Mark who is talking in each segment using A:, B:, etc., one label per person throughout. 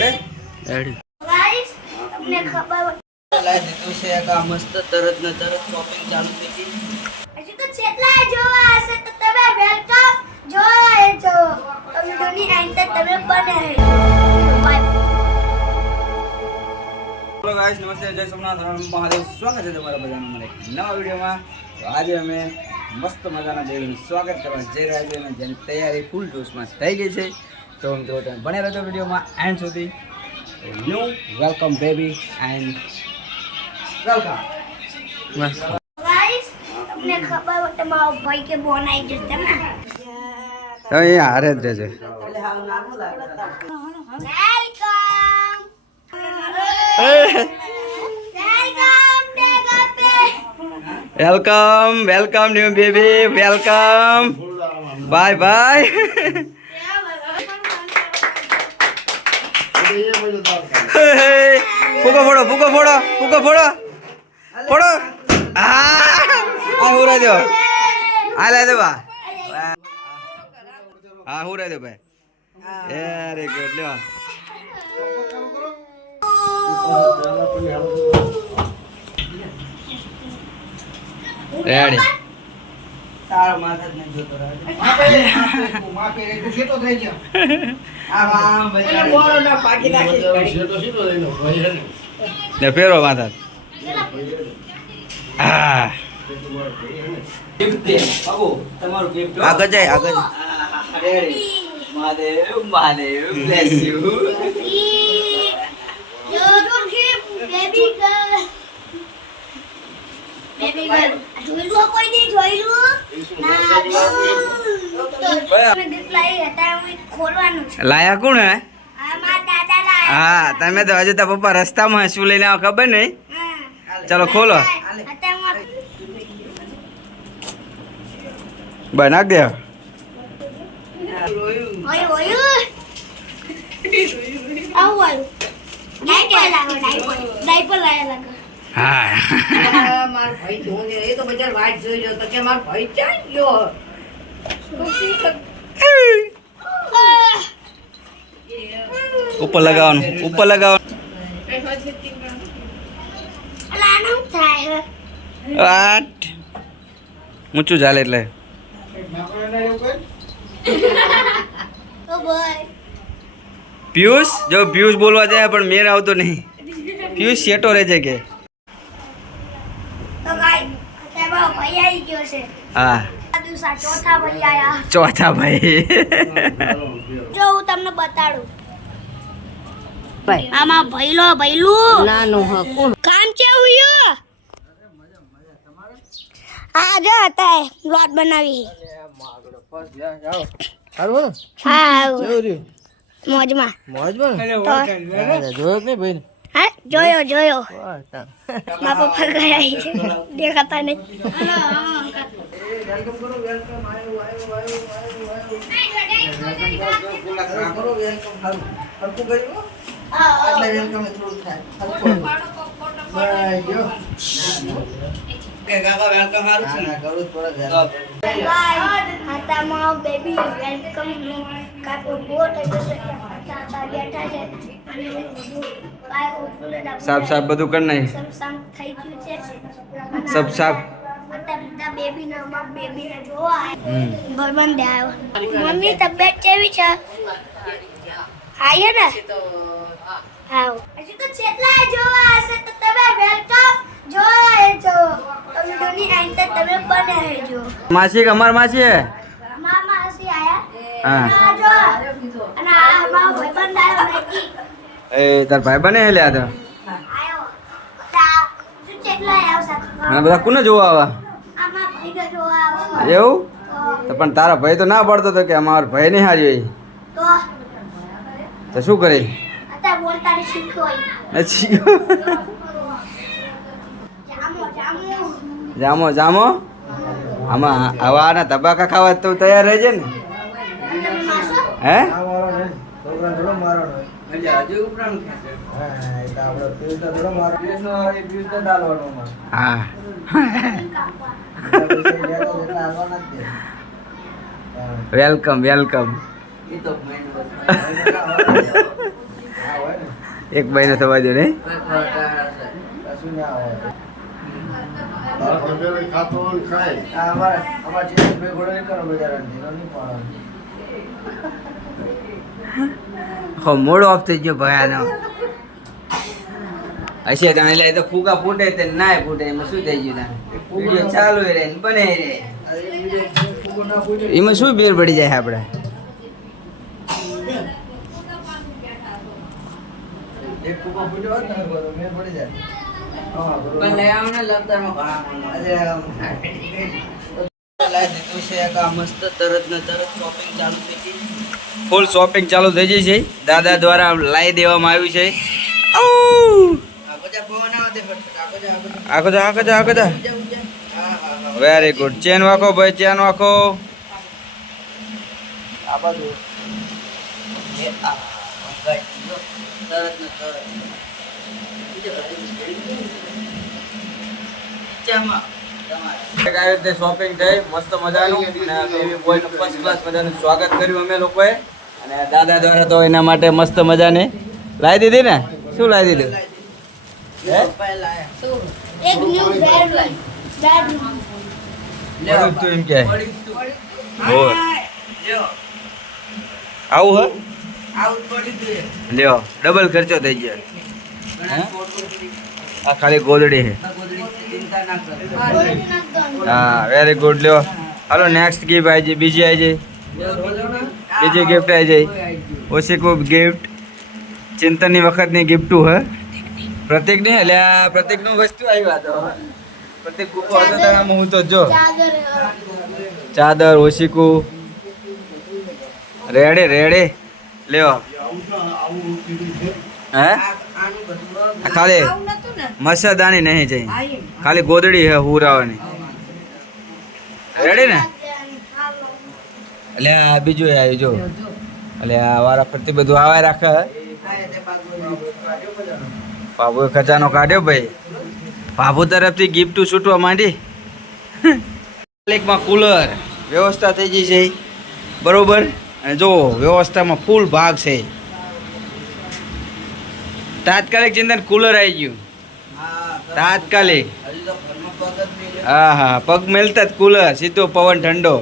A: Ready?
B: Guys તમને ખબર
A: લાઈ દીધું છે આ મસ્ત તરત ને તરત શોપિંગ ચાલુ થઈ ગઈ.
B: હજી તો જેટલા જોવા હશે તો તમે વેલકમ જોવા એ જો. વિડિયોની એન્ડ તક તમે બને
A: હેલો ગાઈસ નમસ્તે જય સોમનાથ. હર મહાદેવ. સ્વાગત છે તમારા બધાનું મને એક નવા વિડીયોમાં. તો આજે અમે મસ્ત મજાના દેવીનું સ્વાગત કરવા જઈ રહ્યા છીએ અને જેની તૈયારી ફૂલ જોશમાં થઈ ગઈ છે. તો મિત્રો તમે. બને રહેજો વિડીયોમાં એન્ડ સુધી. New welcome baby and welcome.
B: Guys તમને ખબર હોય તો ભાઈ કે બોન આવી જશે ને
A: તો અહીંયા હારે જ રહેશે
B: welcome welcome. દેગપે
A: welcome welcome new baby welcome. Bye bye. ફૂકો ફોડો ફૂકો ફોડો ફૂકો ફોડો. ફોડો. આ આ હુરા દો. આ લે દો બા. હા હુરા દો ભાઈ. વેરી ગુડ લ્યો. રેડી તારો માથા જ નહીં જોતો રહે આમાં ને ફેરો માથા. હા. આગળ જાય આગળ Mahadev Mahadev bless you
B: baby girl. Baby girl. જોઈલું કોઈ નહીં જોઈલું ના
A: લાયા કોણ હે? હા તમે તો હજુ તો પપ્પા રસ્તામાં શું લઈને આવો ખબર નહીં. ચાલો ખોલો. બના દે હા. ઉપર લગાવવાનું ઉપર લગાવવાનું. આટ ઊંચું ચાલે એટલે. પિયુષ, જો પિયુષ બોલવા જાય, પણ મેર આવતો નહીં. પિયુષ શેટો રહે છે કે
B: તો ગાય અત્યારે મારો ભાઈ ગયો છે.
A: હા.
B: ચોથા ભાઈ આયા.
A: ચોથા ભાઈ.
B: જો હું તમને બતાડું. આમાં ભૈલો ભૈલું.
C: નાનું હા
B: કામ કેવું યો આ જો હતા લોટ બનાવી હા મોજમાં. તો હા જોયો જોયો. મા પપ્પા ગયા છે. દેખાતા નહીં હાથામાં બેબી વેલકમ કાકો બોટ હશે બેઠા છે અને કાંઈ ઓછું.
A: સાફ સાફ બધું કરી નાખ.
B: સબ સામ થઈ ગયું છે.
A: સબ સાફ
B: જોવા. આવ્યો મમ્મી તબિયત કેવી છે? હે ને? હાવ. હજી તો જેટલા જોવા હશે તો તમે વેલકમ જો તમે બને રહેજો.
A: માસી કે અમાર માસી એ, તાર ભાઈ બને લ્યા તો? બધા કોને જોવા આવા?
B: આવો
A: એવું?
B: તો
A: પણ તારા ભાઈ તો ના પડતો હતો કે અમારો ભાઈ નહીં હારી
B: તો
A: શું કરે?
B: જામો જામો.
A: આમાં હવાના તબાકા ખાવા તો તૈયાર રહેજે ને. હે? હા વેલકમ વેલકમ. એક મહિનો થવા દો ને.
D: ખાય.
A: હો મોડો ઓફ થઈ ગયો ભયાનો હશે તને એટલે તો ફૂગા ફૂટે તે નાય ફૂટે એમાં શું થઈ ગયું વીડિયો ચાલુ રહે ને બને રહે એમાં શું બેર પડી જાય આપણે ને મસ્ત તરત ને તરત શોપિંગ ચાલુ થઈ ગઈ. ફૂલ શોપિંગ ચાલુ થઈ ગઈ છે. દાદા દ્વારા લાવી દેવામાં આવ્યું છે. આખો જા આખો જા આખો જા વેરી ગુડ ચેન વાખો ભાઈ ચેન વાખો. આવી રીતે શોપિંગ થઈ મસ્ત મજાનું. ફર્સ્ટ ક્લાસ મજાનું સ્વાગત કર્યું અમે લોકોએ. અને દાદા દ્વારા તો એના માટે મસ્ત મજાની લાવી દીધી ને? શું લાવી દીધું? હે?
B: એક ન્યુ બેડ બેડ
A: પડ્યું તું એમ કે હોર. આવું હે? લ્યો ડબલ ખર્ચો થઈ ગયો. હે? આ ખાલી ગોદડી છે. હા વેરી ગુડ લ્યો. હાલો નેક્સ્ટ ગીફ આવી જાય બીજી આવી જાય બીજી ગિફ્ટ આવી જાય ઓછી કોઈ ગિફ્ટ ચિંતનની વખતની ગિફ્ટું હે પ્રતિક ને એટલે આ પ્રતિકનું વસ્તુ આવ્યા તો પ્રતિક કૂકો હતો તારામાં હું તો જો
B: ચાદર
A: ચાદર ઓશીકુ રેડે રેડે લ્યો હે આ ખાલી મસદાની નહીં જઈ ખાલી ગોદડી હે હુરાવાની રેડી ને એટલે આ બીજું આવી આવ્યું જો. એટલે આ વારા ફરતી બધું આવા રાખે બાબુ ખજાનો કાઢ્યો ભાઈ. બાબુ તરફથી ગિફ્ટ છૂટવા માંડી. માલિકમાં કુલર વ્યવસ્થા થઈ ગઈ છે. બરોબર? અને જો વ્યવસ્થામાં ફૂલ ભાગ છે. તાત્કાલિક ચિંતન કુલર આવી ગયું. તાત્કાલિક. હા હા. પગ મેલતા જ કુલર સીધો પવન ઠંડો.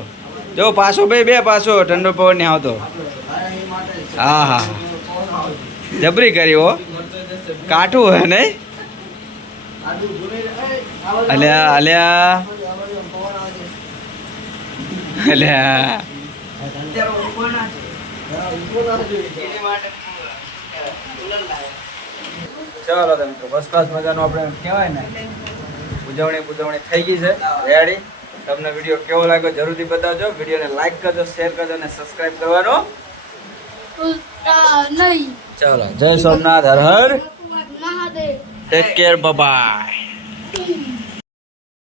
A: જો પાછો ભાઈ, બે પાછો, ઠંડો પવન નહીં આવતો. હા હા. જબરી કરી હો. કાઠું હે નહીં? અલ્યા અલ્યા. અલ્યા. ચાલો તો મિત્રો ફર્સ્ટ ક્લાસ મજાનું આપણે કહેવાય ને. ઉજવણી ઉજવણી થઈ ગઈ છે. રેડી તમને વીડિયો કેવો લાગ્યો જરૂરથી બતાવજો. વિડીયોને લાઈક કરજો શેર કરજો અને સબસ્ક્રાઇબ કરવાનો ચાલો જય સોમનાથ હર હર. Take care bye